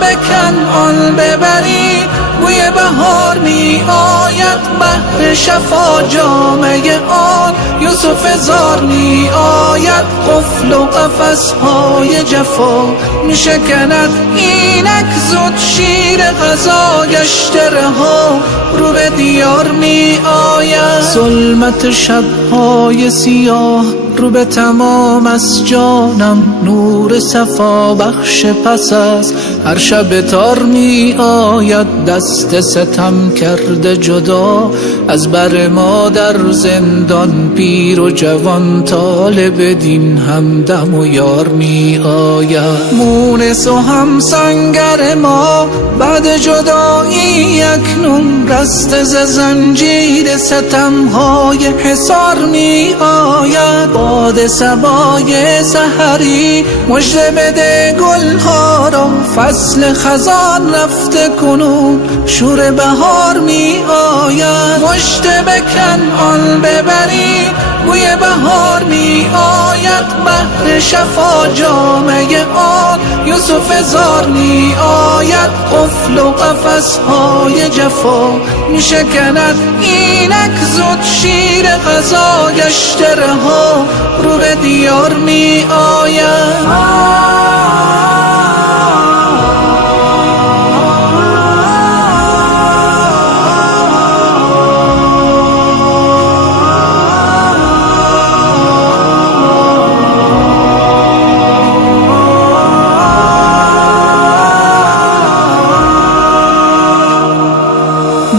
به کنعان ببرید بوی بهار می آید، بحر شفا جامه آن یوسف زار می آید. قفل و قفس های جفا می شکند اینک زود، شیر غذا گشته رها رو به دیار می آید. ظلمت شبهای سیاه رو به تمام از جانم، نور صفا بخش پس از هر شب تار می آید. دست ستم کرده جدا از بر ما در زندان، پیر و جوان طالب دین همدم و یار می آید. مونس و هم سنگر ما بعد جدایی اکنون، رست ز زنجیر ستم های حصار می آید. باد صبای سحری مژده بده گلها را، فصل خزان رفته کنون شور بهار می آید. مژده به کنعان ببرید بوی بهار می آید، بحر شفا جامه آن یوسف زار می آید. قفل و قفس های جفا می شکند اینک زود، شیر غذا گشته رها رو به دیار می آید.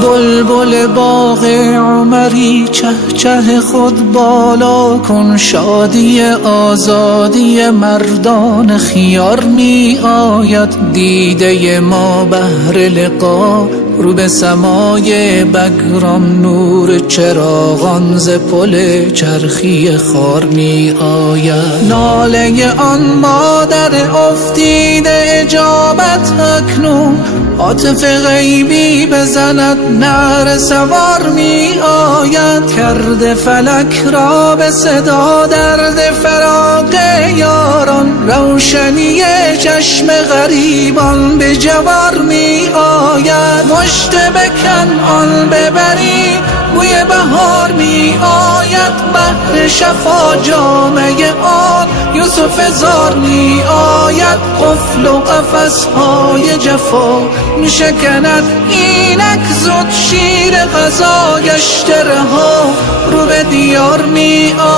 بلبل باغ عمری چه چه خود بالا کن، شادی آزادی مردان خیار می آید. دیده ما بهر لقا رو به سمای بگرام، نور چراغان ز پل چرخی خار می آید. ناله آن مادر افتیده اجابت اکنون، عاطف غیبی بزند نعره سوار می آید. کرده فلک را به صدا درد فراق یاران، روشنی چشم غریبان به جوار می آید. مژده به کنعان ببرید بوی بهار می آید، بحر شفا جامه آن یوسف زار می آید. قفل و قفس های جفا می شکند اینک زود، شیر غذا گشته رها رو به دیار می آید.